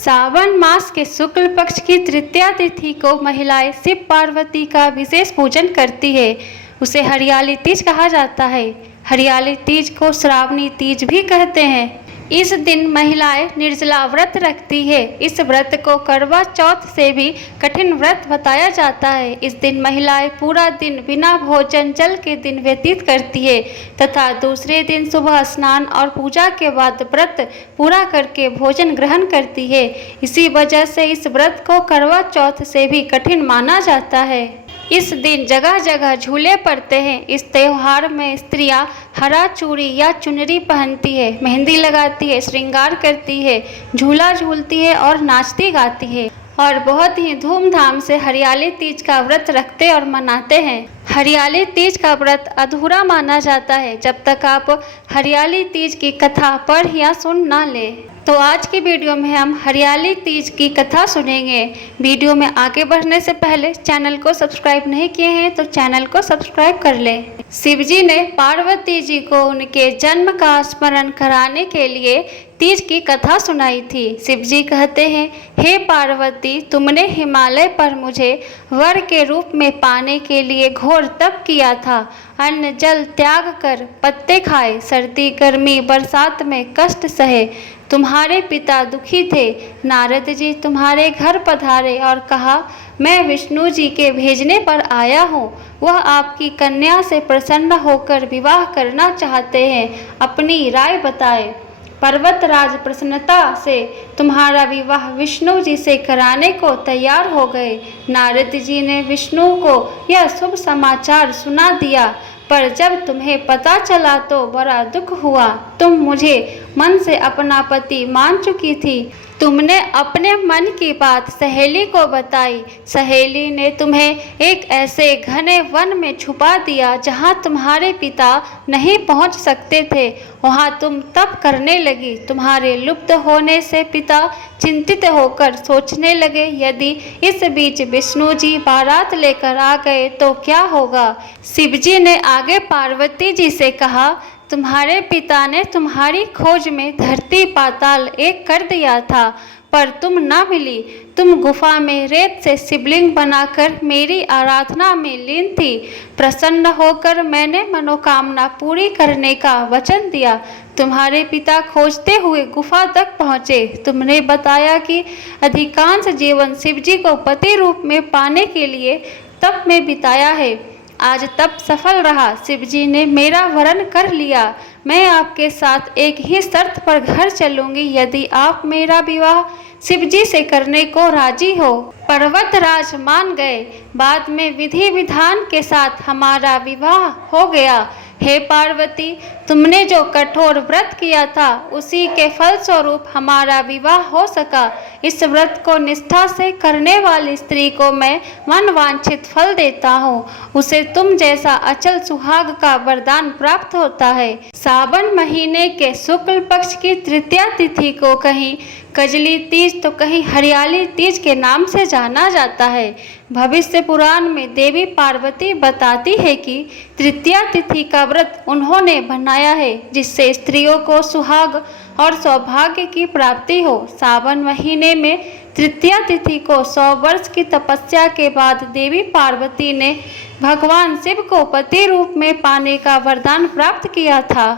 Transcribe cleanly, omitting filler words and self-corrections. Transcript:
सावन मास के शुक्ल पक्ष की तृतीया तिथि को महिलाएं शिव पार्वती का विशेष पूजन करती है। उसे हरियाली तीज कहा जाता है। हरियाली तीज को श्रावणी तीज भी कहते हैं। इस दिन महिलाएं निर्जला व्रत रखती है। इस व्रत को करवा चौथ से भी कठिन व्रत बताया जाता है। इस दिन महिलाएं पूरा दिन बिना भोजन जल के दिन व्यतीत करती है तथा दूसरे दिन सुबह स्नान और पूजा के बाद व्रत पूरा करके भोजन ग्रहण करती है। इसी वजह से इस व्रत को करवा चौथ से भी कठिन माना जाता है। इस दिन जगह जगह झूले पड़ते हैं। इस त्यौहार में स्त्रियां हरा चूड़ी या चुनरी पहनती है, मेहंदी लगाती है, श्रृंगार करती है, झूला झूलती है और नाचती गाती है और बहुत ही धूमधाम से हरियाली तीज का व्रत रखते और मनाते हैं। हरियाली तीज का व्रत अधूरा माना जाता है जब तक आप हरियाली तीज की कथा पढ़ या सुन ना ले। तो आज की वीडियो में हम हरियाली तीज की कथा सुनेंगे। वीडियो में आगे बढ़ने से पहले चैनल को सब्सक्राइब नहीं किए हैं तो चैनल को सब्सक्राइब कर लें। शिवजी ने पार्वती जी को उनके जन्म का स्मरण कराने के लिए तीज की कथा सुनाई थी। शिवजी कहते हैं, हे पार्वती, तुमने हिमालय पर मुझे वर के रूप में पाने के लिए घोर तप किया था। अन्न जल त्याग कर पत्ते खाए, सर्दी गर्मी बरसात में कष्ट सहे। तुम्हारे पिता दुखी थे। नारद जी तुम्हारे घर पधारे और कहा, मैं विष्णु जी के भेजने पर आया हूँ। वह आपकी कन्या से प्रसन्न होकर विवाह करना चाहते हैं। अपनी राय बताए। पर्वतराज प्रसन्नता से तुम्हारा विवाह विष्णु जी से कराने को तैयार हो गए। नारद जी ने विष्णु को यह शुभ समाचार सुना दिया, पर जब तुम्हें पता चला तो बड़ा दुख हुआ। तुम मुझे मन से अपना पति मान चुकी थी। तुमने अपने मन की बात सहेली को बताई। सहेली ने तुम्हें एक ऐसे घने वन में छुपा दिया जहां तुम्हारे पिता नहीं पहुंच सकते थे। वहां तुम तप करने लगी। तुम्हारे लुप्त होने से पिता चिंतित होकर सोचने लगे, यदि इस बीच विष्णु जी बारात लेकर आ गए तो क्या होगा। शिवजी ने आगे पार्वती जी से कहा, तुम्हारे पिता ने तुम्हारी खोज में धरती पाताल एक कर दिया था, पर तुम ना मिली। तुम गुफा में रेत से शिवलिंग बनाकर मेरी आराधना में लीन थी। प्रसन्न होकर मैंने मनोकामना पूरी करने का वचन दिया। तुम्हारे पिता खोजते हुए गुफा तक पहुँचे। तुमने बताया कि अधिकांश जीवन शिवजी को पति रूप में पाने के लिए तप में बिताया है। आज तप सफल रहा। शिवजी ने मेरा वरण कर लिया। मैं आपके साथ एक ही शर्त पर घर चलूंगी, यदि आप मेरा विवाह शिवजी से करने को राजी हो। पर्वतराज मान गए। बाद में विधि विधान के साथ हमारा विवाह हो गया। हे पार्वती, तुमने जो कठोर व्रत किया था उसी के फलस्वरूप हमारा विवाह हो सका। इस व्रत को निष्ठा से करने वाली स्त्री को मैं मनवांछित फल देता हूँ। उसे तुम जैसा अचल सुहाग का वरदान प्राप्त होता है। सावन महीने के शुक्ल पक्ष की तृतीया तिथि को कहीं कजली तीज तो कहीं हरियाली तीज के नाम से जाना जाता है। भविष्य पुराण में देवी पार्वती बताती है कि तृतीया तिथि का व्रत उन्होंने बनाया है जिससे स्त्रियों को सुहाग और सौभाग्य की प्राप्ति हो। सावन महीने में तृतीया तिथि को 100 वर्ष की तपस्या के बाद देवी पार्वती ने भगवान शिव को पति रूप में पाने का वरदान प्राप्त किया था।